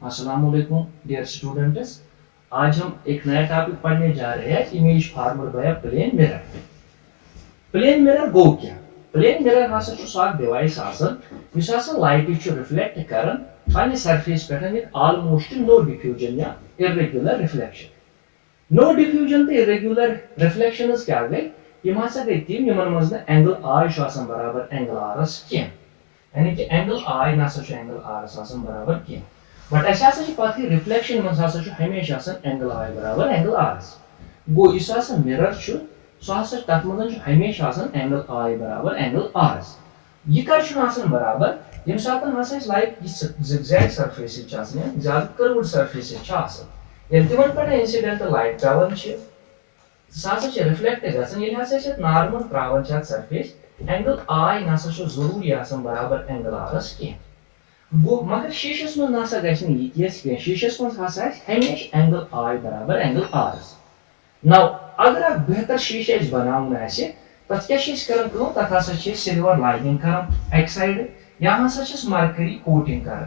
अस्सलामुअलैकुम dear students. आज हम एक नया टॉपिक पढ़ने जा रहे हैं, image formed by plane mirror. Plane mirror गो क्या? प्लेन मिरर हसा डिवाइस लाइट रिफ्लेक्ट कर सरफेस पे विद ऑलमोस्ट नो डिफ्यूजन या इरेगुलर रिफ्लेक्शन। नो डिफ्यूजन तो इरेगुलर रिफ्लेक्शन क्या गई? यम हसा गई तम यमन मज एंगल आई बराबर एंगल आरस कह, यानी कि एंगल आई नसा एंगल आरस बराबर कह। बट अस पता रिफ्लेक्शन मज हमेशा एंगल आई बराबर एंगल आरस। गो मिरर सह तथ मज हमेशा एंगल आई बराबर एंगल आरस। यह कर बराबर ये सात लाइक जिगजैग सर्फेस ज्यादा कर्व्ड सर्फेस तिमन पे इंसिडेंट लाइट पेवान सह रिफ्लेक्ट गसा नॉर्मल त्रावान सर्फेस एंगल आई नसा जरूरी बराबर एंगल आरस कह। गो मगर शीशस मज नसा गह शीशस मज हमेशा एंगल आई बराबर एंगल आरस। नौ अगर आप बेहतर शीशे बनावन तथ क्या तथ सिल्वर लाइनिंग कर एक साइड या मरकरी कोटिंग कर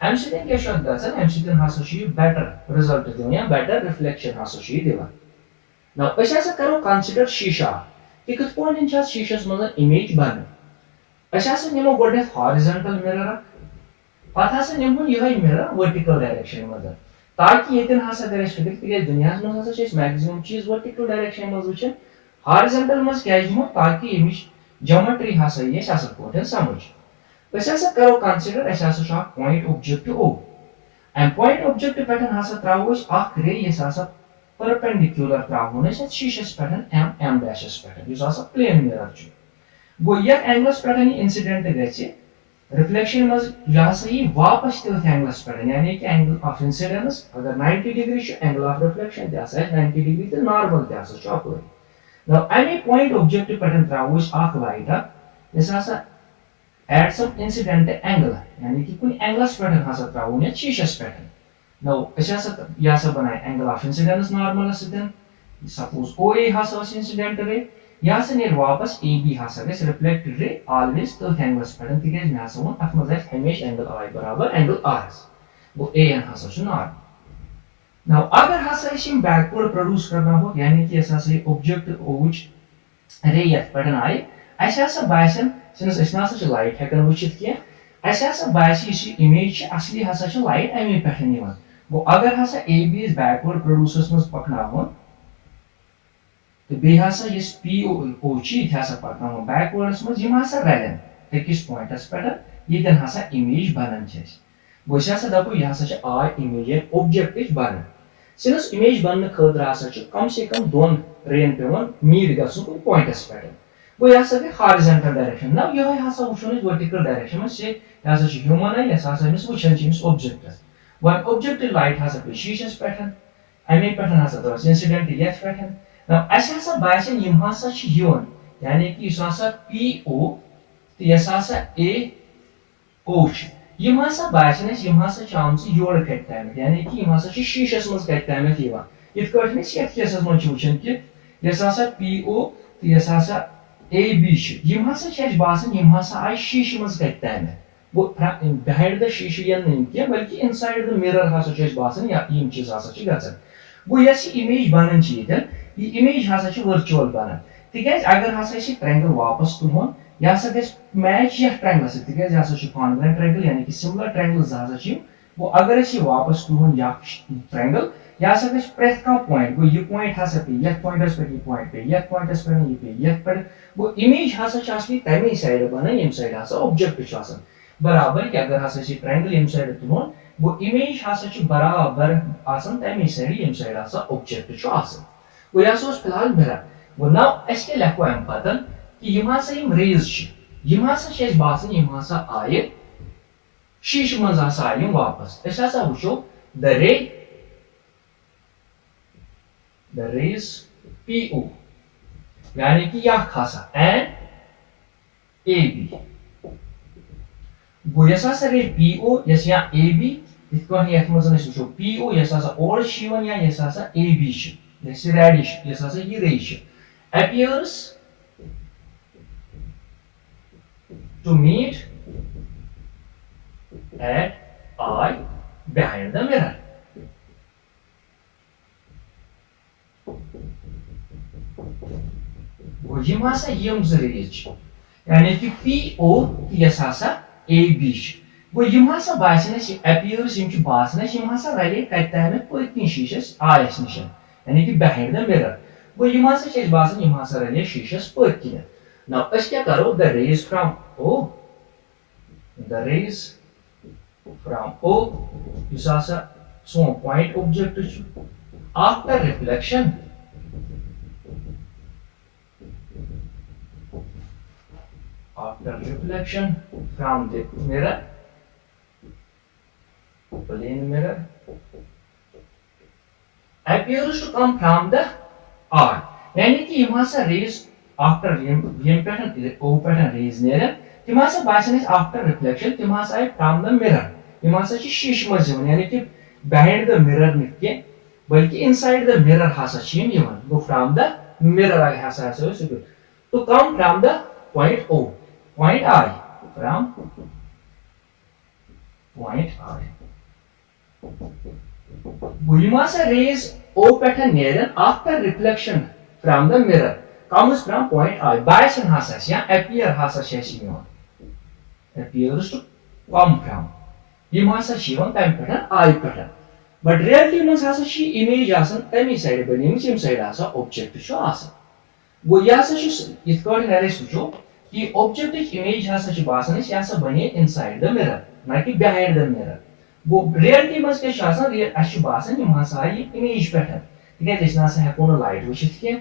अम क्या बेटर रिजल्ट दिवन या बेटर रिफ्लेक्शन दिवन। नौ करो कंसिडर शीशा कि कथ पे शीशस मज इमेज बन। निमो गो हॉरिजॉन्टल मिरर पे निमो यह मिरर वर्टिकल डायरेक्शन मज ताकि ये कर फिक्र तक दुनिया मज मैक्सिमम चीज वर्टिकल डायरेक्शन मज वो हॉरिजॉन्टल मज क्या ताकि यमिच ज्योमेट्री पे समझ। करो consider point object O M point object पे त्रो रे ये परपेंडिकुलर त्रो शीशस पे एम एम डैशस पे प्लेन मिरर गो ये एंगलस पे इंसिडेंट ग रिफ्लेक्शन मज यह वापस तथ एंगलस पे यानी कि एंगल ऑफ इंसिडेंस अगर 90 degree angle of reflection 90 degree तो नॉर्मल तप अमे पॉइंट ऑब्जेक्ट पे throw light at some incident angle यानी कि कुछ एंगलस पे त्रो ये शीशस पे। नौ यह बनाए angle of incidence normal suppose O A incident ray यह नीर वापस A B reflect ray always तथ एंगलस पे तक मे वो अत मज हमेशा एंगल आई बराबर angle Aras go A N normal. Now अगर बैकवर्ड प्रोड्यूस करना हो यानी कि ऑब्जेक्ट ओच रे ये पे आए बासन लाइट हेकन वुचित कह बासी इमेज असली लाइट अमे पे गो अगर ए बी बैकवर्ड प्रोड्यूसस मज पकन तो बेस पी ओ ये पकन बैकवर्ड्स मज रलन अकिस पॉइंटस पे ये इमेज बनान गो दपो यह आई इमेज ऑब्जेक्ट बन सिंस इमेज बन खतर कम से कम दोन रेन पे मीट गुन पॉइंटस पे गो यह गई हॉरिजॉन्टल डायरेक्शन। ना यह वो वर्टिकल डायरेक्शन यह ह्यूमन आई वो ऑब्जेक्ट वन ऑब्जेक्ट लाइट पे शीशस पे अमे पे इंसिडेंट ये पे ना बासन यानी कि पी ओ तो यह ए ओ बासन योर कत तमित यानी कि शीशस मज कत तमित इत केसस मज वुचन कि पी ओ तो यह ए बी बासन आय शीश मज कत तमित वो बिहाइंड द शीश कह बल्कि इनसाइड द मिरर बासन यम चीज गो यह इमेज बनन ये इमेज वर्चुअल बनन तिक अगर ट्रायंगल वापस तुहन यह गि मैच यह ट्रायंगल सह कॉन्ग्रुएंट ट्रायंगल यानी कि सिमिलर ट्रायंगल गो अगर वापस तुहन ट्रायंगल यह गि प्रेथ कह पॉइंट गो यह पॉइंट पे ये पॉइंटस पे यह पॉइंट पे ये पॉइंटस पे ये पे गो इमेज असली तमे साइड बन यम साइड ऑब्जेक्ट बराबर कि अगर ट्रायंगल यम साइड तुहन गो इमेज बराबर तमे साइड यम साइड ऑब्जेक्ट गो यह फिलहाल मिरर गो नौ क्या लेखो अम पतन कि यम रेज बासन आये शीश मज आये वापस वो द रेज पी ओ यानी कि यह एंड ए बी गो यह रे पी ओ या ए बी ये वो पी ओ ओर या ए बी रेडिश ये रे appears to meet at I behind the mirror. गो यम हसा यम रेज यानी कि PO यस हसा AB गो यम हसा बासन अपीयर्स यम बासन यम हसा रले कत पत्नी शीशस आयस निश यानी कि behind the mirror गो यम हसा बासन यम हसा रले शीशस पत्नी now अस क्या करो the rays from O the rays from O yes हसा सोन point object after reflection from the mirror plane mirror appears to come from the eye यानी कि यम हसा rays after यम पैटर्न O पैटर्न rays नेरन तिम हसा बासन after reflection तिम हसा आय from the mirror यम हसा छि शीश मज यानी कि behind the mirror निके बल्कि inside the mirror हसा छि यम गो from the mirror आय हसा to come from the point O point I from point I Bulimasa rays O pattern near after reflection from the mirror comes from point I bias and hasas ya appear hasas appears to come from Yimasa shivan time pattern I pattern but rarely must has she image asan any side benim sim side asa object to show asa go yasa is called narrative show कि object image हसा छि बासन यासा बने inside the mirror ना कि behind the mirror वो reality मस के शासन रियल अश बासन यम हसा ये इमेज पैटर्न तिके जसना से हेकोन लाइट वशित के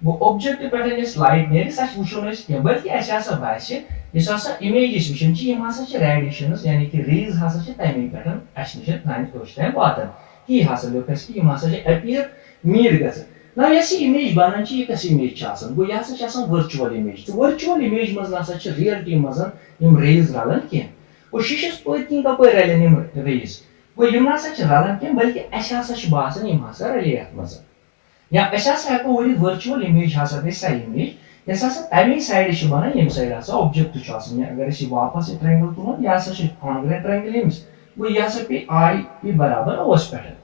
वो ऑब्जेक्ट पैटर्न इस लाइट ने सच वुशोन इस के बल्कि अश हसा बासे इस हसा इमेज इस विषन छि यम हसा छि रेडिएशंस यानी कि रेज हसा छि टाइमिंग पैटर्न अश निश नाइन कोस्टन वातन कि हसा लोकस कि यम हसा छि appear Mead Gus Now, yes, image banan chi kas image chasan. Go yasa chasan virtual image. So virtual image mas nasa chi reality masan yum rays ralan kien. Go shishas poitin ka poi ralan yum rays. Go yum nasa chi ralan kien balki ashasa chi basan yum hasa raliyat masan. Ya ashasa hako wali virtual image hasa desa image. Yasa sa timing side chi banan yum side hasa object tu chasan. Ya agar isi wapas triangle tu na yasa chi congruent triangle yums. Go yasa pe I pe barabar os pattern.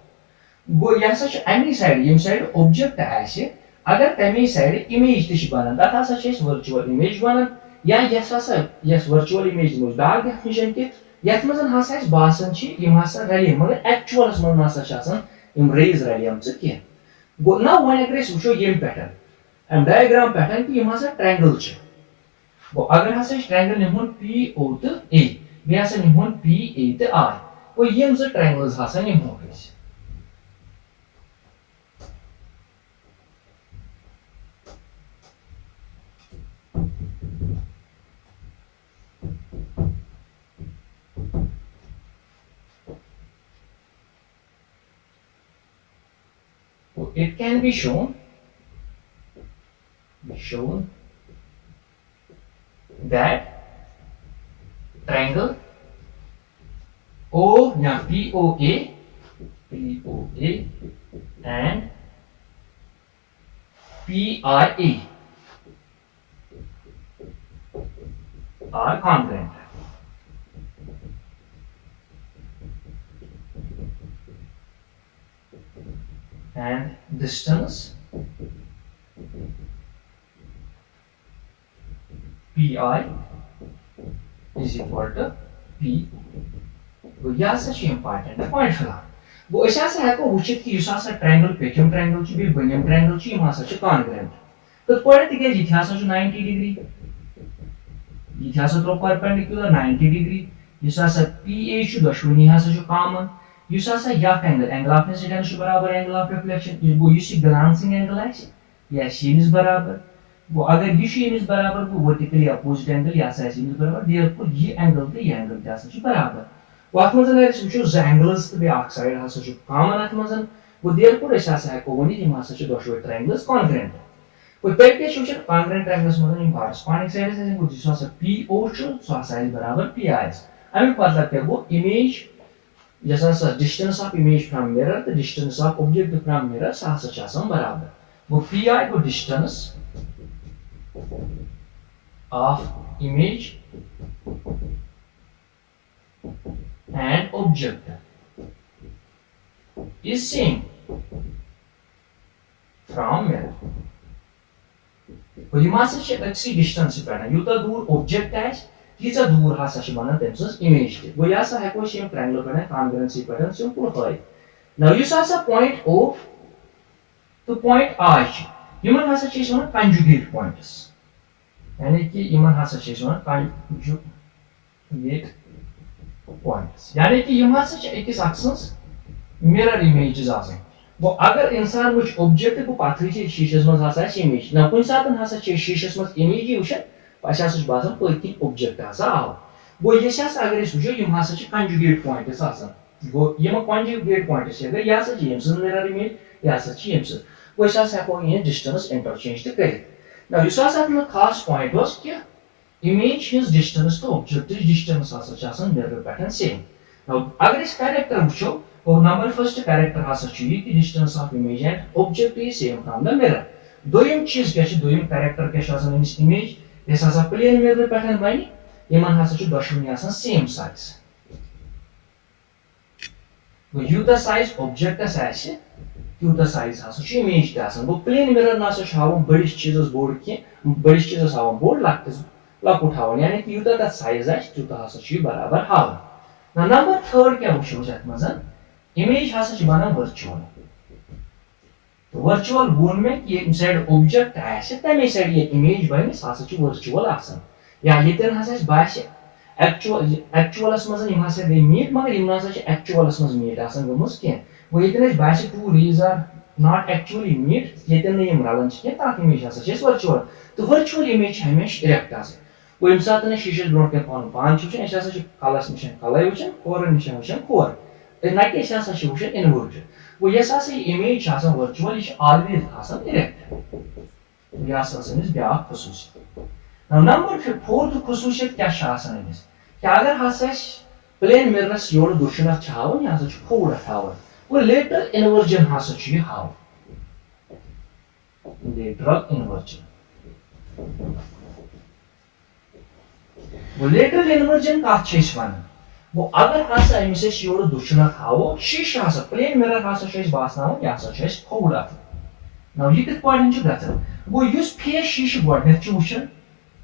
गो यसा छ any side यम side object आसे अगर तमी side image तिश बनन तत हसा छ virtual image बनन या यस हसा यस वर्चुअल इमेज मज बैक डेफिनेशन के यत मजन हसा छ बासन छ यम हसा रली मगर एक्चुअल मज हसा छ आसन यम रेज रली हम छ के गो ना वन अगर वुचो यम पैटर्न एम डायग्राम पैटर्न कि यम हसा ट्रायंगल छ गो अगर हसा ट्रायंगल निहुन पी ओ त ए बे हसा निहुन पी ए त आर गो यम ज ट्रायंगल्स हसा निहुन it can be shown that triangle O या POA and PIA are congruent. And distance PI is equal to P. वो यह सच important point फिलहाल वो ऐसा से है को उचित कि युसा सा triangle पेचम triangle ची भी बनियम triangle ची यहाँ सच congruent तो पढ़े ती क्या जितना सच 90 degree जितना सच तो perpendicular 90 degree युसा सा PA ची दशवनी यहाँ सच common युसा सा यह angle of incidence ची बराबर angle of reflection वो युसी glancing angle है या सीमिस बराबर वो अगर ये सीमिस बराबर वो vertically opposite angle या सा सीमिस बराबर therefore ये angle तो ये angle क्या सच बराबर वो आत्मजन है इसमें जो angles तो भी आक्साइड हाँ सच common आत्मजन वो therefore ऐसा सा है कोवनी जी हाँ सच दोषों triangles congruent वो तब क्या सोचे congruent triangles मतलब इन corresponding sides हैं वो जिसमें सा PO जो सा बराबर PI हमें पता लगता है वो image जैसा सा distance of image from mirror the distance of object from mirror सा सच आसम बराबर वो PI को distance of image and object is same from mirror. यम अक्सी डिस्टेंस पे यूत दूर ऑब्जेक्ट तीच दूर हसा तम सज इमेज गो यह हेको ट्रायंगल पे कॉन्ग्रुएंसी पे सिंपल हाइट नाउ युस हसा पॉइंट ओ तो पॉइंट आई यमन हसा कंजुगेट पॉइंट्स यानी कि यमन हसा कंजुगेट पॉइंट्स यानी कि यम हसा अकिस अक्स मिरर इमेजेस आसन वो अगर इंसान वो ऑब्जेक्ट को पाथी शीशस मज हसा इमेज ना कुछ सात हसा शीशस मज इमेज वुचन अस बासान पत्ती ऑब्जेक्ट हसा आव गो ये अगर वो यम हसा कंजुगेट पॉइंट्स आसान गो यम कंजुगेट पॉइंट्स अगर यह हसा यम सज मिरर इमेज यह हसा यम सज गो अस हेको इन डिस्टेंस इंटरचेंज तो कर ना इस खास पॉइंट कि इमेज हिज डिस्टेंस तो ऑब्जेक्ट डिस्टेंस हसा मिरर पे सेम ना अगर कैरेक्टर वो और नंबर फर्स्ट कैरेक्टर हसा कि distance of image and object is same from the mirror दोयम चीज क्या दोयम कैरेक्टर क्या अमिस इमेज यस हसा प्लेन मिरर पे बन यमन हसा दशवनी सेम साइज यूत साइज ऑब्जेक्टस तूत साइज हसा इमेज गो प्लेन मिरर ना हावन बड़िस चीजस बोर्ड कह बड़िस चीजस हावन बोर्ड लकटिस लकुट हावन यानी कि यूत तथ साइज तूत हसा बराबर हावन ना नंबर थर्ड क्या वो मज इमेज हसा बनान वर्चुअल तो वर्चुअल वोन में कि ये साइड ऑब्जेक्ट तमे साइड ये इमेज बन हसा वर्चुअल या ये हसा बासे एक्चुअलस मज हसा गई मीट मगर इन एक्चुअलस मज मीट गमस कह वो ये बासे two rays are not actually meet ये रलन तथ इमेज हसा वर्चुअल तो वर्चुअल इमेज हमेशा इरेक्ट वो यम सात शीशस ब्रो पान पान वुचान कलस निश कल वुचान खोर निश वुचान खोर ना कि वुचान इनवर्टेड वो यस इमेज वर्चुअल यह ऑलवेज इरेक्ट यह ब्या खसूसियत नंबर फोर्थ खसूसियत क्या क्या अगर हसा प्लेन मिररस योर दुशनक हावन यह फोड़ हावन वो लेटरल इन्वर्जन हसा हावन लेटरल इन्वर्जन वो लेटरल इन्वर्जन कत वन वो अगर हसा अमिस योर दुशनक हावो शीश हसा प्लेन मिरर हसा बासान यह हसा फोड़ ना यह कत गो फेस शीश गोडन वुचान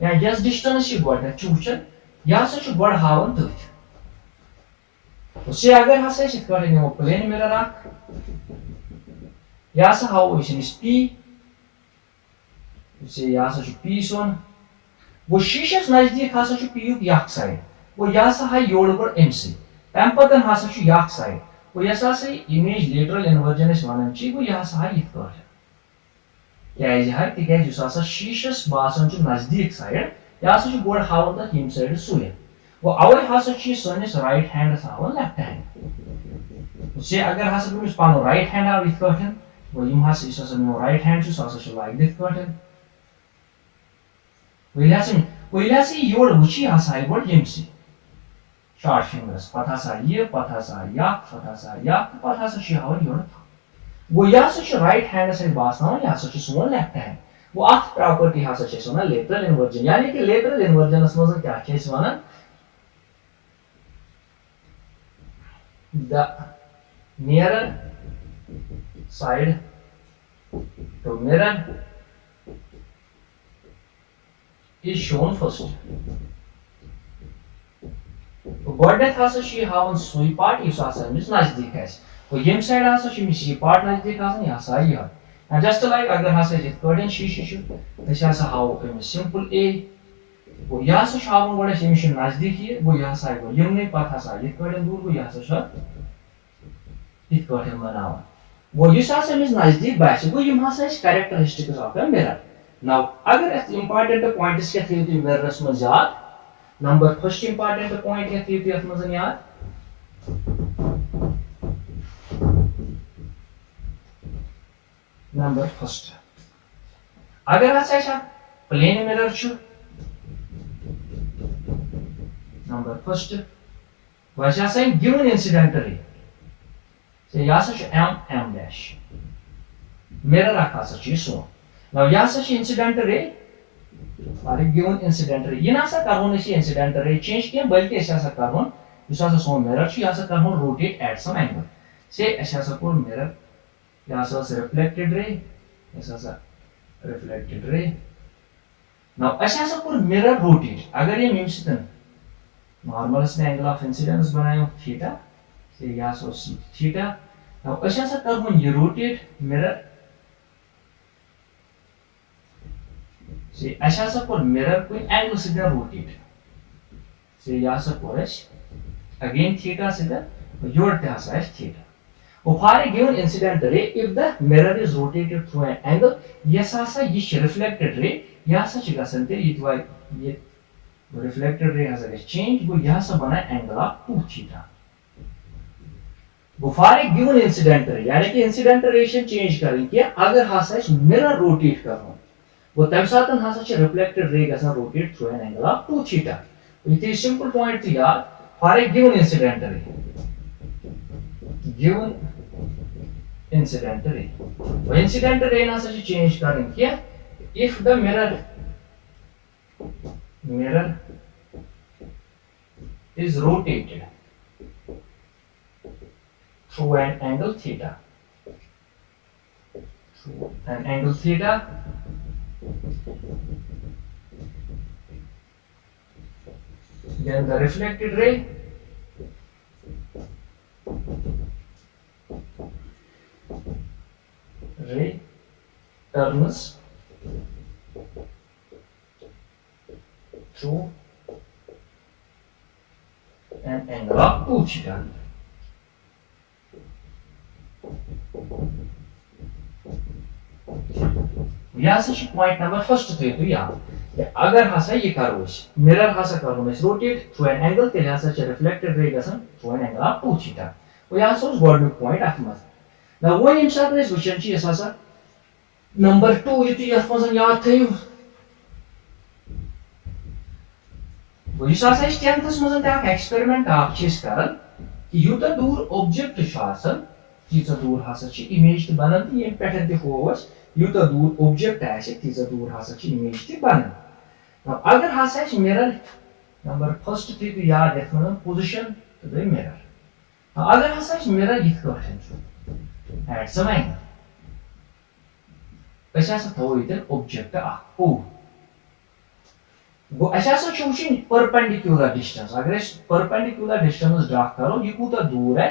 या यस डिस्टेंस गोडन वुचान यह हसा गो हावन तथ से अगर हसा निमो प्लेन मिरर यह हसा हावो अमिस पी यह हसा पी सोन वो शीशस नजदीक हसा पी यह साइड वो यह हसा योर गो अम तम पत हसा यह साइड वो यस हसा इमेज लेटरल इन्वर्जन वन वो यह हसा क्या तिक हसा शीशस बासान नजदीक साइड यह हसा गोड हावन तथ यम साइड सुन वो अवे हसा सनिस राइट हैंडस हावन लेफ्ट हैंड से अगर हसा तुम पन राइट हैंड आव इत वो यम हसा मो राइट हैंड लाइक दिथ वो योर वुची हसा गोड यम शॉर्ट फिंगर्स पत हसा यह पत हसा यथ पत हसा यथ पत हसा हावन योर वो यह हसा राइट हैंड से बासान यह हसा सोन लेफ्ट हैंड वो अथ प्रॉपर्टी हसा वन लेटरल इन्वर्जन यानी कि लेटरल इन्वर्जनस मज क्या one the nearer side to mirror is shown first. तो गोडनेथ हसा हावन सुई पार्ट इस अमिस नजदीक वो यम साइड हसा यह पार्ट नजदीक यह हसा यह जस्ट लाइक अगर हसा इत शीश हसा हावो अमिस सिंपल ए वो यह हसा हावन गोड अमिस नजदीक यह गो यह हसा गो यमन पत हसा इत दूर गो यह हसा इत बनावन वो इस अमिस नजदीक बासे गो यम हसा characteristics of a mirror now अगर इंपॉर्टेंट पॉइंट्स क्या थी मिररस मज याद नंबर फर्स्ट इंपॉर्टेंट पॉइंट क्या थी यथ मज याद नंबर फर्स्ट अगर हसा प्लेन मिरर नंबर फर्स्ट वह गिवन इंसिडेंट रे से यह एम डैश मिरर हसा सोन ना यह incident ray given incident ray यह ना करोन इंसिडेंट रे चेंज क्या बल्कि कर सोन मिरर यह कर रोटेट एट सम एंगल से ऐसा कोर मिरर या रिफ्लेक्टेड रे ऐसा रिफ्लेक्टेड रे now ऐसा कोर मिरर रोटेट अगर ये मिमसितन नॉर्मल ने एंगल ऑफ इंसिडेंस बनायो थीटा से या सो थीटा now ऐसा कर ये रोटेट मिरर से ऐसा कोर मिरर कोई एंगल से रोटेट से या कोर again theta से your theta is theta. For a given incident ray, if the mirror is rotated through an angle, yes, this reflected ray, yes, it reflected ray has a change, but yes, an angle of 2 theta. For a given incident ray, यानी कि incident ration change करेंगे अगर हासा mirror rotate कर रहा हूँ, वो तब साथन हासा reflected ray कैसा rotate through an angle of 2 theta. It is simple point to यार. For a given incident ray, वो incident ray ना सच change करेंगे if the mirror is rotated through an angle theta, then the reflected ray turns through an angle of 2 theta. यहाँ से point number first थे तो यहाँ अगर हासा ये करो मिरर हासा करो मैं रोटेट थ्रू एन एंगल तेल हासा रिफ्लेक्टेड रे गसन through an angle of 2 theta वो यहाँ से गॉडमिक पॉइंट अथ मज ना वो इन साथ इस वचन ची ऐसा नंबर 2 ये तो यह याद थे वो इस आसा इस 10th मज तक एक्सपेरिमेंट आप चीज करन कि यूता दूर ऑब्जेक्ट शासन तीजा दूर हासा ची इमेज बनन ये पैटर्न ते होवस यूता दूर ऑब्जेक्ट आसे तीजा दूर हासा ची इमेज ते बनन now अगर हासा मिरर नंबर फर्स्ट थी तो याद रखना पोजीशन तो द मिरर अगर हासा मिरर यथ कटन एट सम एंगल ऐसा थो इधर ऑब्जेक्ट ओ वो ऐसा चूचिन परपेंडिकुलर डिस्टेंस अगर परपेंडिकुलर डिस्टेंस ड्रा करो ये कूता दूर है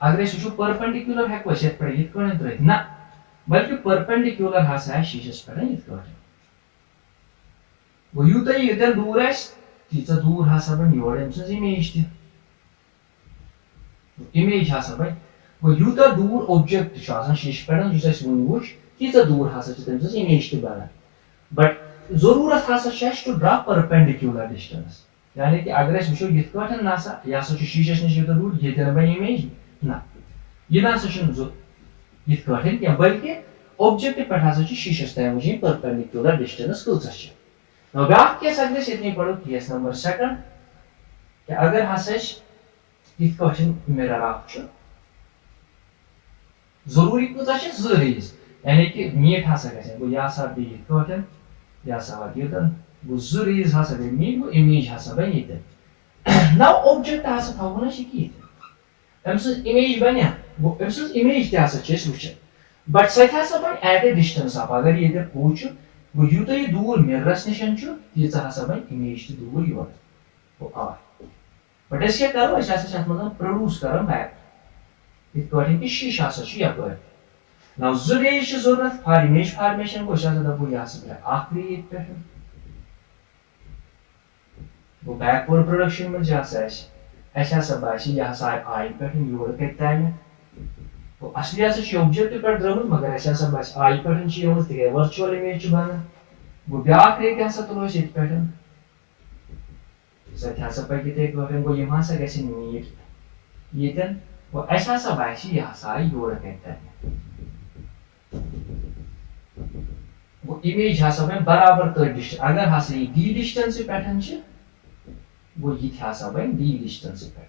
अगर वो परपेंडिकुलर है कोई सेट पर यथ कटन ना बल्कि परपेंडिकुलर हासा शीशस पर यथ कटन वो यूता इधर दूर है तीजा दूर हासा बन योर एमसस इमेज हासा बन वो यूता दूर ऑब्जेक्ट शासन शीश पर जिस वुच तीजा दूर हासा तमसस इमेज ते बन बट जरूरत हासा टू ड्रा परपेंडिकुलर डिस्टेंस यानी कि अगर वो यथ कटन नासा या शीशस निश यूता दूर ये बन इमेज ना ये नासा यथ कटन क्या बल्कि ऑब्जेक्ट पे हासा शीशस तम मुझे परपेंडिकुलर डिस्टेंस कौच Now back केस अगर इतनी पढ़ो केस नंबर सेकंड कि अगर हसच यथ कटन मिरर आफ जरूरी कूता ज रेज यानी कि मीट हसा गए गो या सा बे यथ कटन या सा वा यतन गो ज रेज हसा बे मीट गो इमेज हसा बे यतन नाउ ऑब्जेक्ट हसा थवन कि अमस इमेज बन्या गो अमस इमेज ते हसा छ वुच बट सथ हसा बन एट ए डिस्टेंस ऑफ अगर ये पूछ वो यूता ये दूर मिररस निशन तीजा हसा बन इमेज ते दूर योर वो आर बट अस क्या करो अस हसा मज प्रोड्यूस करन बैक यथ कटन कि शीशा हसा यपर नाउ ज रेज जरूरत फॉर इमेज फॉर्मेशन को अस दपो यह हसा आखिरी एक पे वो बैकवर्ड प्रोडक्शन में हसा हसा बासी यह हसा आई पे योर कत तो असली हसा ऑब्जेक्ट पे द्रमुत मगर अस हसा बस आई पे ते वर्चुअल इमेज बन वो ब्याक रे हसा तुलो इथ पे सत हसा पकि ते कटन गो यम हसा गसे नीट यतन वो अस हसा बासी यह हसा योर कत वो इमेज हसा बन बराबर तो डिस्टेंस अगर हसा ये डी डिस्टेंस पे वो ये हसा बन डी डिस्टेंस पे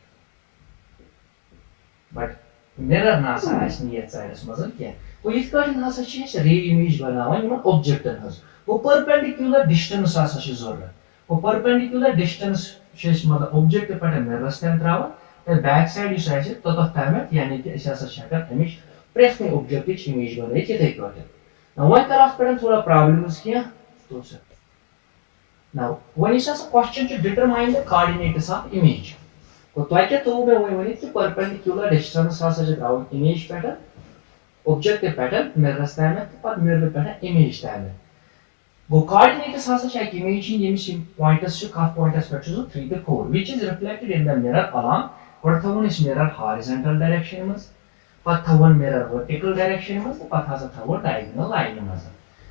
बट मिरर नासा यथ साइडस मज क्या वो यथ कटन हसा रे इमेज बनावन ऑब्जेक्टन हज वो परपेंडिकुलर डिस्टेंस हसा जरूरत वो परपेंडिकुलर डिस्टेंस मतलब ऑब्जेक्ट पे मिररस तन त्रावन तो बैक साइड इस आसे ततः फॉर्मेट यानी कि इस आसा शक्ल इमेज प्रेस में ऑब्जेक्ट की इमेज बनाई कितने करते ना वह तरफ पर थोड़ा प्रॉब्लम्स किया तो sir now when is a question to determine the coordinates of image तो क्या तो मैं वही वही कि perpendicular distance हासा जो draw image pattern objective pattern mirror time तो पर mirror pattern image time वो coordinates हासा चाहिए कि image in image pointers to half pointers पर जो 3 to 4 which is reflected in the mirror along और तो वो इस mirror horizontal direction में पर तो वो mirror vertical direction में तो पर हासा था वो diagonal line में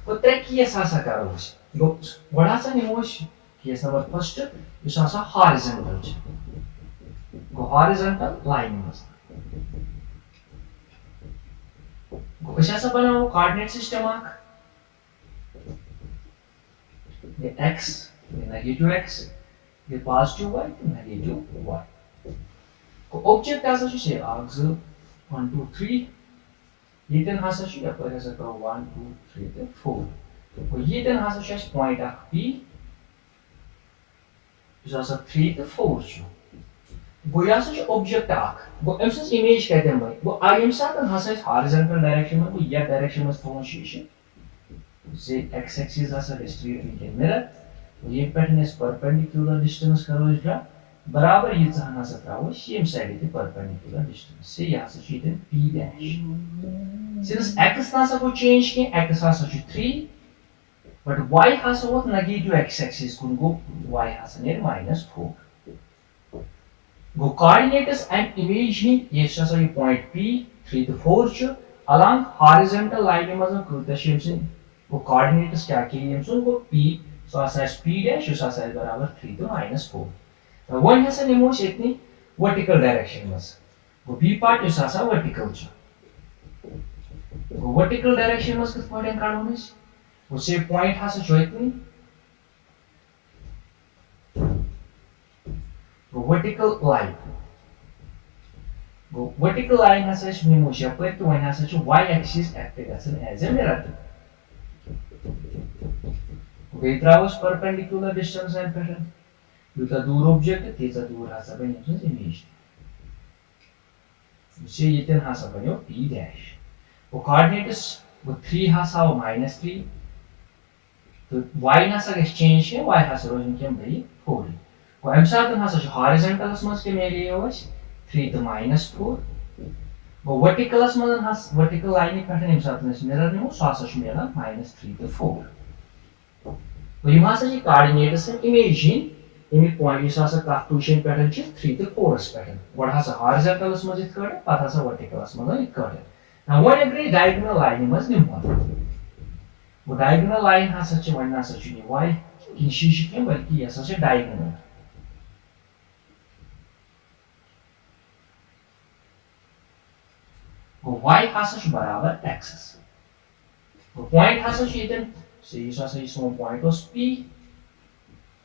वो ट्रैक किया हासा करो उस गो बड़ा सा निमोश केस नंबर फर्स्ट इस हासा horizontal go horizontal line में go इस हासा बना वो coordinate system आक ये x ये negative x ये positive y ये negative y को object ऐसा चीज़ है आग 1 2 3 ये दिन हासा चीज़ अपन ऐसा करो 1 2 3 ते 4 को ये दिन हासा चीज़ point आक p इस हासा 3 ते 4 चो वो यहाँ से जो ऑब्जेक्ट आक वो एमसेस इमेज कहते हैं भाई वो आगे साथ हासा हॉरिजॉन्टल डायरेक्शन में वो ये डायरेक्शन में थोड़ा शीशे से x एक्सिस हासा डिस्ट्रीब्यूट इन मिरर ये पैटर्न इज परपेंडिकुलर डिस्टेंस करो इसका बराबर ये जहां हासा त्राओ सेम साइड के परपेंडिकुलर डिस्टेंस से यहाँ से चीज़ p डैश सिंस x हासा को चेंज किया x हासा जो 3 बट y हासा वो नेगेटिव x एक्सिस को y हासा ने -4 go coordinates and imaging yes so you point p 3 to 4 ch along horizontal line में मतलब कुछ शेप्स वो coordinates क्या किए हम सुन वो p so as p dash so as बराबर 3 to -4 now one has an emotion इतनी vertical direction में वो b part is as vertical च वो vertical direction में किस point काढो में वो से point has जो इतनी vertical line. Go vertical line has such motion, but when has such a y-axis acted as a mirror. Okay, travels perpendicular distance and pattern. With a door object, it is a door has a benefit image. You see it has a value p dash. The coordinates with 3 has a -3. The y has a exchange here, y has a rotation can be 4. Am साथ में हासा जो horizontal असमस के मेरे ये होगा 3 to -4 वो vertical असमस हास vertical line एक पैटर्न am साथ में mirror ने वो सासा जो मेरा -3 to 4 तो ये हासा जी coordinates हैं imagine इन्हीं point ये सासा cartesian pattern ची 3 to 4 अस pattern वो हासा horizontal असमस इत करते पाथ हासा vertical असमस इत करते now one agree diagonal line मस निम्न वो diagonal line हासा ची वन हासा ची नहीं y किसी शिक्के बल्कि ये सासा diagonal y हासा छु बराबर x वो पॉइंट हासा छु इतन से ये हासा ये small point was p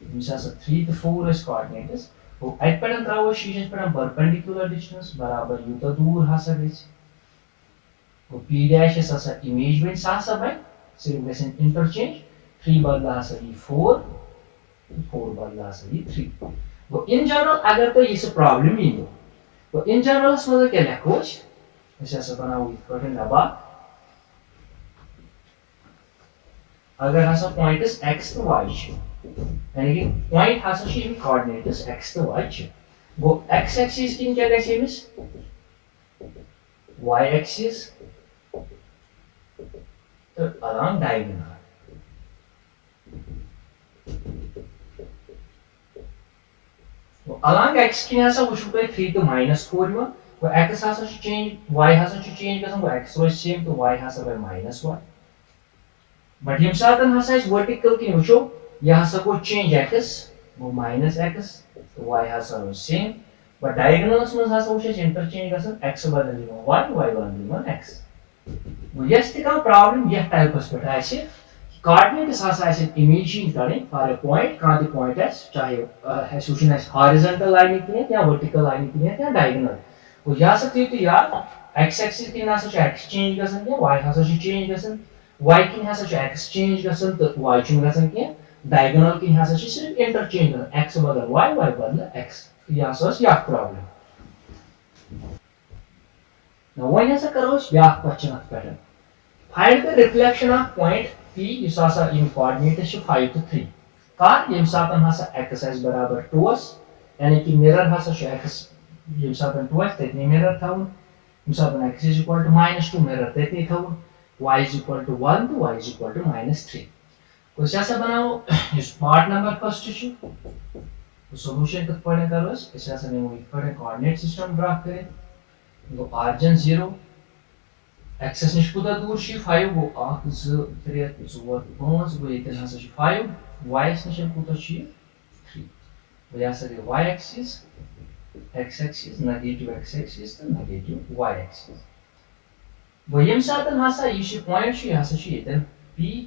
this has a 3 to 4 is coordinates वो एट पैटर्न त्राओ शीशे पर परपेंडिकुलर डिस्टेंस बराबर u तो दूर हासा गइस वो p डैश is हासा इमेज में हासा बाय सिर्फ वैसे इंटरचेंज 3 बदला हासा ये 4 4 बदला हासा ये 3 वो इन जनरल अगर तो ये प्रॉब्लम ही हो वो इन जनरल मतलब क्या लिखोच ऐसा बनाओ इक्वेशन दबा अगर हासा point is x to y यानी कि पॉइंट हासा शी coordinate is x to y वो x एक्सिस किन क्या कैसे मिस y एक्सिस तो अलोंग डायगोनल वो अलोंग x किन हासा वो शुरू 3 to -4 में वो x has to change, y has to change because x was same to y has to be -1. But Yama सातन has is vertical की वुचो यहाँ से को change x वो -x तो y has to be same. But diagonals में has वुचो interchange because x बदल दिया y बदल दिया x. वो यस ती का problem यह type पर स्पेट है ऐसे coordinates has ऐसे imagine करें for a point कहाँ ती point है चाहे है सोचना है horizontal line की है या vertical line की है या diagonal वो यहाँ से तो यार x एक्सिस की ना सोच x चेंज कर सकते हैं y हाँ सोच चेंज कर सकते y की हाँ सोच x चेंज कर सकते तो y चेंज कर सकते हैं डायगोनल की हाँ सोच सिर्फ इंटरचेंज कर x बदल y y बदल x यहाँ सोच यह problem Now when hasa karo bya question at pattern. Find the reflection of point P yus hasa in coordinates 5 to 3. Car yem satan hasa x is barabar 2s yani ki mirror hasa x yem satan 2s tetni mirror thaun yem satan x is equal to minus 2 mirror tetni thaun y is equal to 1 to y is equal to minus 3. कुछ ऐसा बनाओ इस part number first issue तो solution कत पढ़ने का बस इस ऐसा नहीं हुई पढ़े कोऑर्डिनेट सिस्टम ड्रा करें तो ऑरिजिन 0 एक्सेस निश कुदा दूर शी 5 वो 8 2 3 4 5 वो इतने हंसा शी 5 y निश कुदा शी 3 वो ऐसा के y axis x axis negative x axis तो नेगेटिव y axis वो यम सातन हंसा ये she point she Hansa she इतने p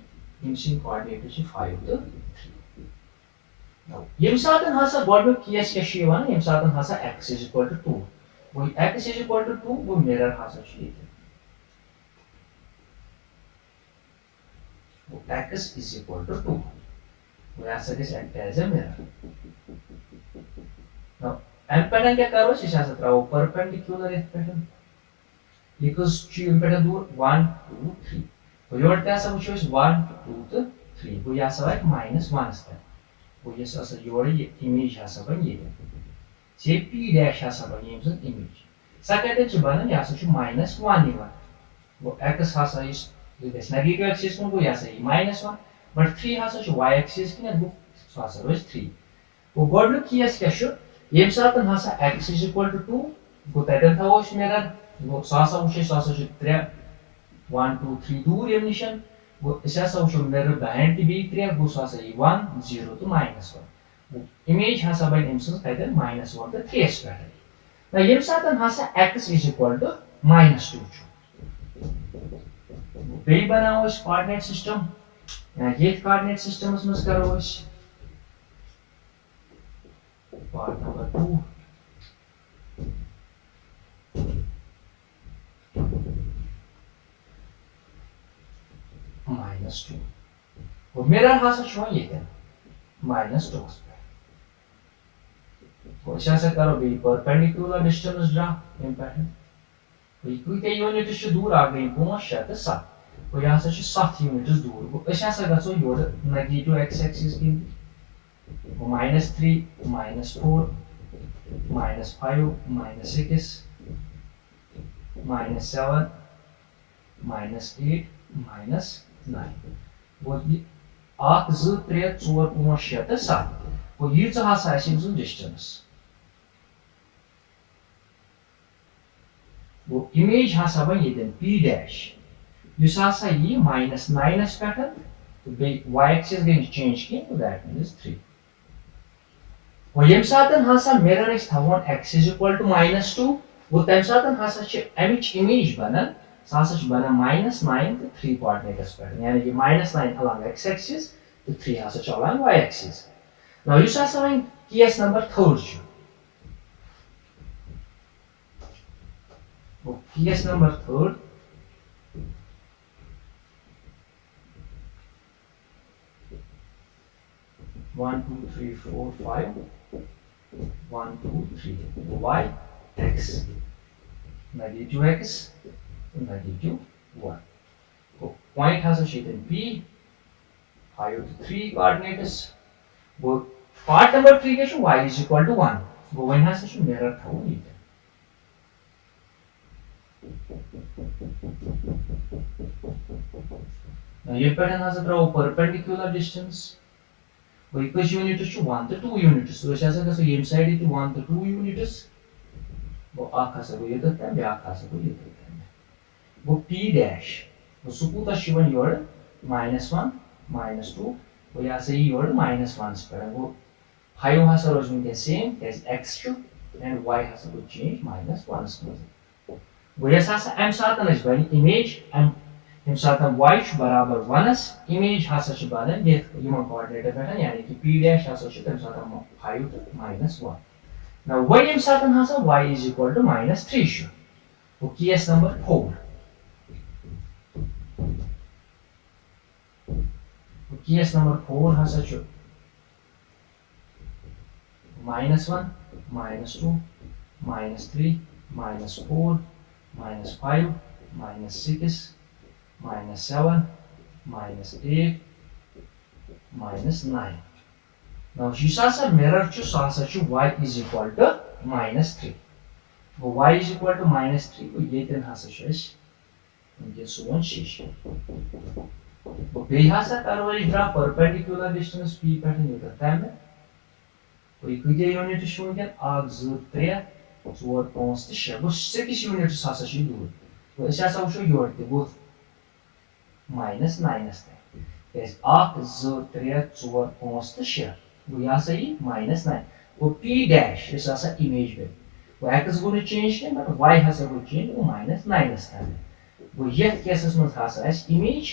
using coordinate is 5 to 3. Now, yem satan hasa godme kiyas kya shiwana yem satan hasa x is equal to 2. वो x is equal to 2 वो mirror hasa shiye. वो x is equal to 2. वो ऐसा कैसे act as a mirror. Now, impedance क्या करो इसे ऐसा trawo perpendicular impedance. Because ची impedance दूर 1 2 3. वो योर क्या सब कुछ 1 2 to 3 वो यहाँ सब एक minus 1 स्तर वो ये सब योर ये image यहाँ सब ये से p dash यहाँ सब ये मतलब image सेकंड जो बना यहाँ सब minus 1 ही बना वो x यहाँ सब इस negative axis को यहाँ से minus 1 but 3 यहाँ सब y axis की ना वो यहाँ सब इस 3 वो गॉड लोग किया क्या शो ये साथ यहाँ से x is equal to 2 वो तैयार था वो इस मेरा वो यहाँ सब 3 1 2 3 दूर यम निशन वो ऐसा सब मेरे बैंड भी 3 वो सासा 1 0 to -1 वो इमेज हासा बाय एमसन कहते हैं -1 to 3 स्क्वायर ना यम सातन हासा x is equal to -2 वो बे बनाओ इस कोऑर्डिनेट सिस्टम या ये कोऑर्डिनेट सिस्टम में करो इस पार्ट नंबर 2 -2 वो mirror hasa cuma ये है -2 square वो ऐसा करो भी perpendicular distance ड्रा इम्पैक्ट वो कोई यूनिट से दूर आ गई 5 वो यहाँ से 7 यूनिट दूर वो ऐसा गसो योर नेगेटिव x axis की वो -3 -4 -5 -6 -7 -8 -9 वो 8 2 3 4 5 6 7 वो ये जो हसा है डिस्टेंस वो इमेज हसा बन ये p dash युस हसा ये -9 पैटर्न तो बे y axis गई चेंज की तो दैट मींस 3 वो ये सातन हसा मिरर इस थावन x is equal to -2 वो तम सातन हसा छ एमिच इमेज बनन सासा छ बना -9 to 3 coordinate square यानी कि -9 along x axis to 3 हसा छ along y axis now use हसा वन केस नंबर 3 छ वो case number 3 1 2 3 4 5 1 2 3 y x negative x negative 1 so point has a shape in p 5 to 3 coordinates वो part number 3 के y is equal to 1 वो when has a mirror था वो नहीं now ये pattern has a perpendicular distance वो एक unit छ 1 to 2 यूनिट्स तो ऐसा कैसे ये साइड है 1 to 2 यूनिट्स वो आखा से वो ये तक है आखा से वो ये तक है वो p dash वो सुपुता शिवन योर -1 -2 वो यहाँ से योर -1 स्क्वायर वो high has remain the same as x2 and y has to change -1 square वो ऐसा से m साथ ना इस बारी इमेज m साथ y बराबर 1s इमेज has to बना ये यूमा कोऑर्डिनेट पैटर्न यानी कि p dash has to m साथ 5 to -1 now y m साथ has y is equal to -3 show वो case number 4 case number 4 has a -1 -2 -3 -4 minus 5 minus 6 minus 7 minus 8 minus 9. Now yus hasa mirror chu so hasa chu y is equal to minus 3. Y is equal to minus 3 go yetin hasa chu es unke son shish. Be hasa karo is draw perpendicular distance p pattern yuta time. Ko ikuje unit shunken 1 2 3 4 5 6 go 6 unit hasa chu dur. Ko es hasa şu yordu bu minus 9 este. Es 1 2 3 4 5 6 bu yasa yi minus 9. वो p dash is also image में वो x going to change है but y has to change वो minus 9 is करना वो ये cases में has as image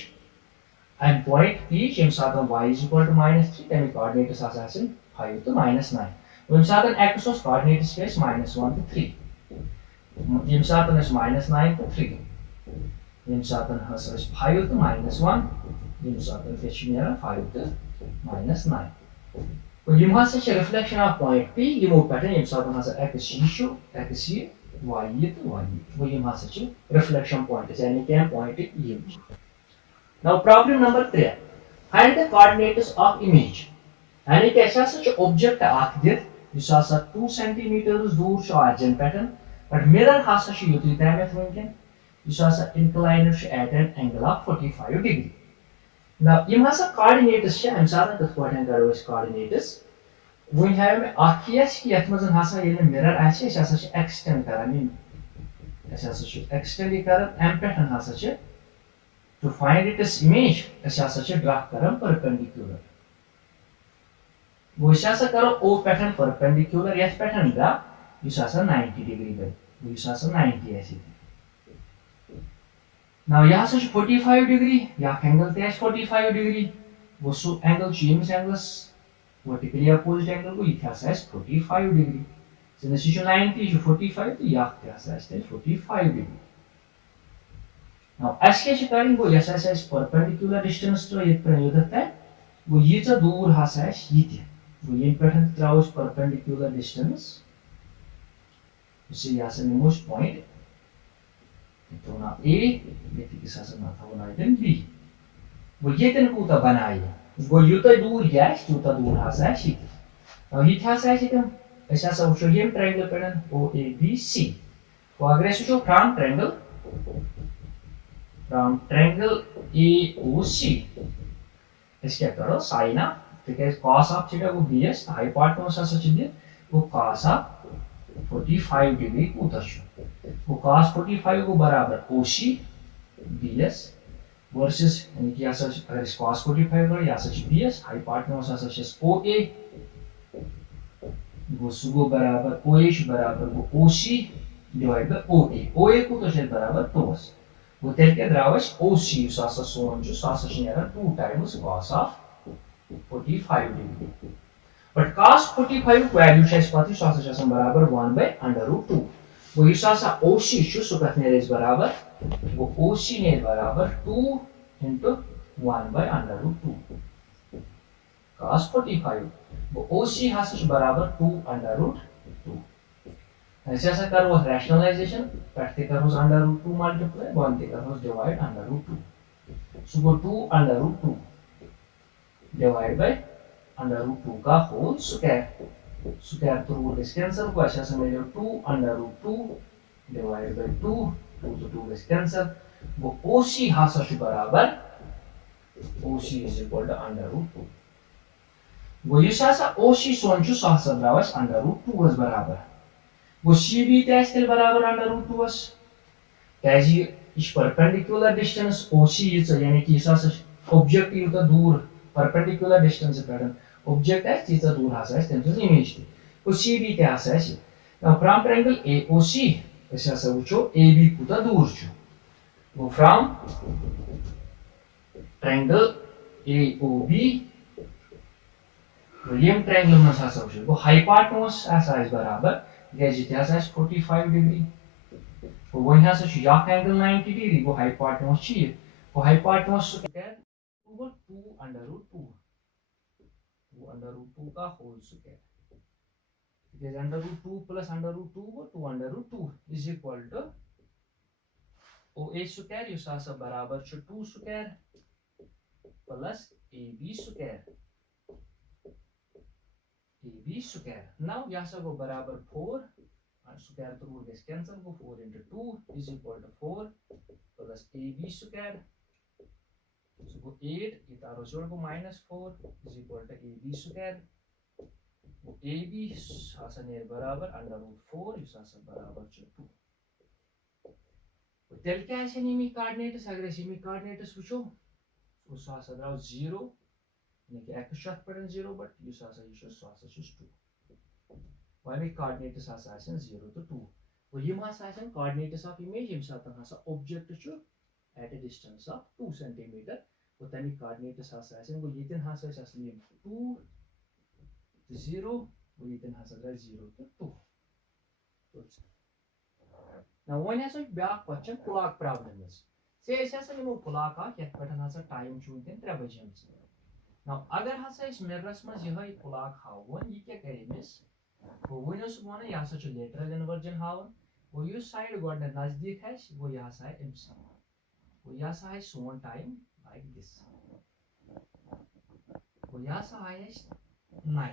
and point p यम साथ y is equal to minus 3 then coordinate is also as 5 to minus 9 यम साथ x was coordinate space minus 1 to 3 यम साथ is minus 9 to 3 यम साथ has 5 to minus 1 यम साथ fetch मेरा 5 to minus 9 यम हसा छ reflection of point p यमो pattern यम साथ हसा x issue x y तो y वो यम हसा छ रिफ्लेक्शन पॉइंट यानी कि पॉइंट यम now problem number 3 find the coordinates of image यानी कि ऐसा छ ऑब्जेक्ट आख दित यस हसा 2 सेंटीमीटर्स दूर छ ऑरिजिन पैटर्न बट मिरर हसा छ युति तामेथ वंकन यस हसा इंक्लाइन्ड छ at an angle of 45 degree Now, यम हसा कोऑर्डिनेट्स छ हम साथ कत पॉइंट करो इस कोऑर्डिनेट्स वन है में आखियस की यत मजन हसा ये मिरर आसे इस हसा छ एक्सटेंड करन इस हसा छ एक्सटेंड करन एम पैटर्न हसा छ टू फाइंड इट्स इमेज इस हसा छ ड्रा करन परपेंडिकुलर वो इस हसा करो ओ पैटर्न परपेंडिकुलर यस पैटर्न दा इस हसा 90 डिग्री पे वो इस हसा 90 ऐसे Now यहाँ से 45 डिग्री या एंगल ते 45 डिग्री वो so angle change angles vertically opposite angle को इतना से 45 डिग्री since ये 90 जो 45 तो यहाँ क्या से 45 डिग्री Now ऐसे के करेंगे वो ऐसा ऐसा perpendicular distance तो ये पर ये होता है वो ये जो दूर हासा है ये थे वो ये पैटर्न ट्राउस perpendicular distance उसे यहाँ से निमोस पॉइंट तो ना A लेकिन किसा से ना था वो ना इधर B वो ये तेन को तो बनाया वो यूता दूर है यूता दूर हासा है शी अब ये था से तम ऐसा सब जो ये ट्रायंगल पैटर्न OABC वो अगर ऐसे जो फ्रॉम ट्रायंगल AOC इसके करो साइन ठीक है cos ऑफ थीटा वो BS हाइपोटेन्यूज ऐसा चीज़ वो cos ऑफ 45 डिग्री को दर्शो वो cos 45 को बराबर OC BS versus यानी कि ऐसा अगर इस cos 45 करो या सच BS हाइपोटेन्यूज ऐसा चीज़ OA वो सुगो बराबर OH बराबर वो OC divide by OA OA को तो चीज़ बराबर टोस वो तेल के द्रावश OC ऐसा सोन जो ऐसा चीज़ यार 2 times cos of 45 degree But cos 45 value is pati so बराबर 1 by under root 2 वो इस आसा OC जो सुकत ने रेस बराबर वो OC ने बराबर 2 into 1 by under root 2 cos 45 वो OC हासिल बराबर 2 under root 2 ऐसे ऐसा कर वो rationalization करते कर उस under root 2 multiply बनते कर उस divide under root 2 so वो 2 under root 2 divide by under root 2 का whole square तो रूट इस कैंसिल को ऐसा समझो 2 under root 2 divided by 2 2 तो 2 इस कैंसिल वो OC हासिल बराबर OC is equal to under root 2 वो ये सासा OC सोंचु सासा बराबर under root 2 was बराबर वो CB टेस्ट बराबर under root 2 was कैसी इस perpendicular distance OC ये यानी कि सासा ऑब्जेक्ट ये तो दूर perpendicular distance पैटर्न ऑब्जेक्ट है चीज़ दूर हासा है तेरे से इमेज थी वो CB क्या हासा है now from triangle AOC ऐसा सब उचो AB कुता दूर चो वो from triangle AOB वो ये triangle में ऐसा उचो वो hypotenuse ऐसा है बराबर ये जितना ऐसा है 45 डिग्री वो वही ऐसा चो याक angle 90 डिग्री वो hypotenuse चाहिए वो hypotenuse तो क्या है 2 under root 2 2 under root 2 का whole square because under root 2 plus under root 2 वो 2 under root 2 is equal to OA square yes आसा बराबर छ 2 square plus AB square now यह आसा गो बराबर 4 square तो root Gus cancel go 4 into 2 is equal to 4 plus AB square so go 8 it आरो go minus 4 is equal to AB square वो AB आसा नेर बराबर under root 4 यस आसा बराबर छ 2 तेल क्या है निमी कोऑर्डिनेट्स अगर इमी कोऑर्डिनेट्स वुचो उस आसा द्राव 0 यानी कि x शत पर 0 बट युस आसा यु सो आसा 2 वाइमी कोऑर्डिनेट्स आसा 0 to 2 और यम आसा कोऑर्डिनेट्स ऑफ इमेज यम सातन आसा ऑब्जेक्ट छु at a distance of 2 centimetre और तमी कोऑर्डिनेट्स आसा गो यतिन आसा 2 to 0 और यतिन आसा 0 to 2 now when has a back question clock problem is say ऐसा निमो clock आ यत पटन हसा टाइम छु दिन 3 बजे now अगर हसा इस मिररस में यह clock हावन ये क्या करे मिस वो वनस वन या सच लेटरल इन्वर्जन हावन वो यु साइड गोड नजदीक है वो यहां से इम्स वो यहां से है सोन टाइम लाइक दिस वो यहां से है 9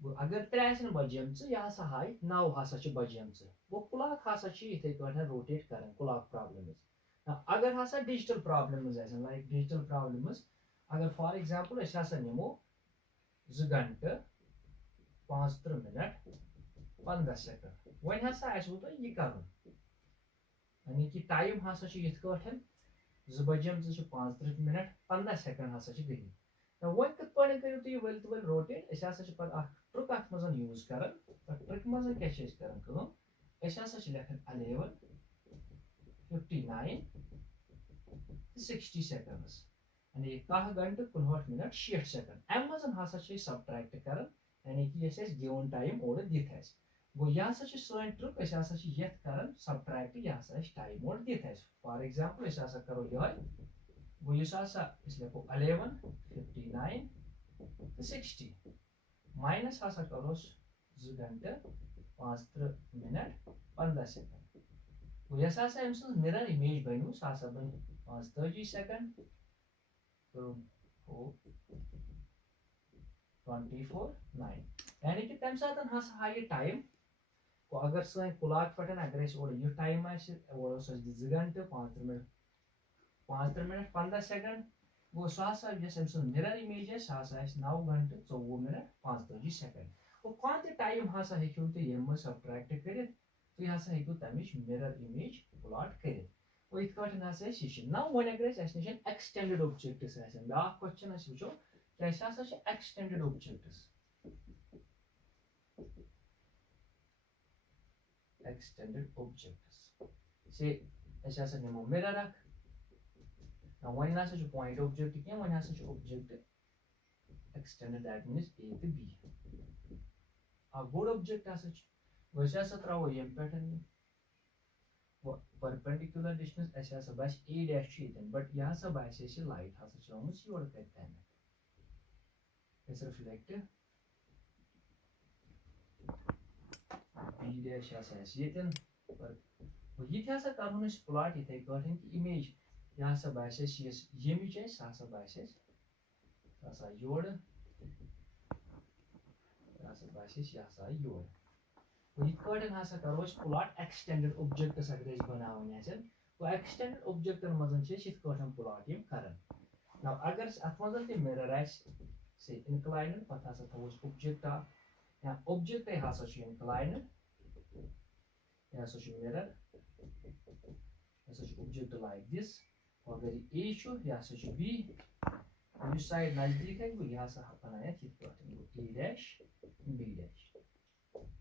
वो अगर 3 बजम यह हसा हाय 9 हसा बजम वो क्लॉक हसा इथे कटन रोटेट करन क्लॉक प्रॉब्लम अगर हसा digital problem like digital problem अगर फॉर एग्जांपल अस हसा निमो 2 घंटे 15 मिनट 15 सेकंड वन हसा आसो तो ये करन यानी कि टाइम हसा इथ कटन 2 बजम 35 मिनट 15 सेकंड हसा गई now वन कत पड़े करियो तो ये वेल रोटेट अस हसा पर ट्रिक अथ मजन यूज करन ट्रिक मजन क्या चीज करन कम अस हसा लेखन 11 59 60 seconds यानी 1 घंटे 59 मिनट 60 सेकंड एम मजन हसा सब्ट्रैक्ट करन यानी कि यस गिवन टाइम और दिथ है गो यह हसा सन ट्रिक अस हसा यथ करन सब्ट्रैक्ट यह हसा टाइम और दिथ है फॉर एग्जांपल अस हसा करो यह गो यस हसा इस लेखो 11 59 60 माइनस हसा करोस 2 घंटे 15 मिनट 15 सेकंड वो यस हसा एम्स मिरर इमेज बनु हसा बन 30 सेकंड तो 24 9 यानी कि तम सातन हसा हाय टाइम को अगर सन क्लॉक पटन अगर इस और ये टाइम आसे और 2 घंटे 15 मिनट 15 सेकंड वो हसा यस एम्स मिरर इमेज है हसा 9 घंटे 24 मिनट 35 सेकंड वो कौन टाइम हसा हेक्यू तो यम सब्ट्रैक्ट करित तो यह हसा हेक्यू तमिश मिरर इमेज प्लॉट करित वो इत कटन हसा यह ना वन अगर अस निश एक्सटेंडेड ऑब्जेक्ट्स आसन बा क्वेश्चन अस वुचो क्या हसा एक्सटेंडेड ऑब्जेक्ट्स से अस हसा निमो मिरर अख now वन हसा पॉइंट ऑब्जेक्ट क्या वन हसा object extended that means a to b a board object हसा वैसे हसा त्रावो यम पैटर्न वो परपेंडिकुलर डिस्टेंस अस हसा बस a डैश छितन बट यह हसा बासे से लाइट हसा चमस योर करता है इस रिफ्लेक्ट b डैश हसा छितन पर वो ये हसा करन इस प्लॉट इथे कटन की इमेज यह हसा बासे से इमेज है हसा बासे हसा योर हसा बासे हसा योर वो कटन हसा करो प्लॉट एक्सटेंडेड ऑब्जेक्ट्स अगर इस बनावन आसन वो एक्सटेंडेड ऑब्जेक्ट मजन छ इथ कटन प्लॉट यम करन नाउ अगर अथ मजन ते मिरर आस से इंक्लाइनड पत हसा थोस ऑब्जेक्ट या ऑब्जेक्ट हसा छ इंक्लाइनड या हसा छ मिरर हसा छ ऑब्जेक्ट लाइक दिस अगर a छ या हसा छ b ये साइड नजदीक है वो यह हसा बनाया इथ कटन a डैश b डैश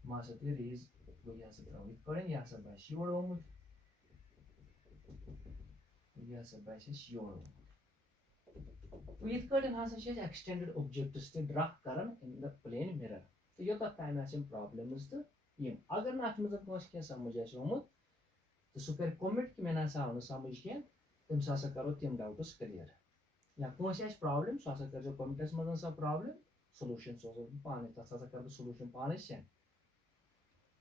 मासा ते रेज वो यह हसा त्राव इथ कटन यह हसा बास योर ओमुत यह हसा बास योर तो इथ कटन हसा छ एक्सटेंडेड ऑब्जेक्ट्स ते ड्रा करन इन द प्लेन मिरर तो यो तक टाइम आसे प्रॉब्लम्स तो यम अगर ना अथ मज कोस के समझ आसे ओमुत तो सु कर कमेंट कि मैंने सा आउन समझ के तुम सा करो तम डाउट्स क्लियर या कोस आसे प्रॉब्लम सो सा कर जो कमेंट्स मज सा प्रॉब्लम सॉल्यूशन सो पाने तसा कर सॉल्यूशन पाने सेंड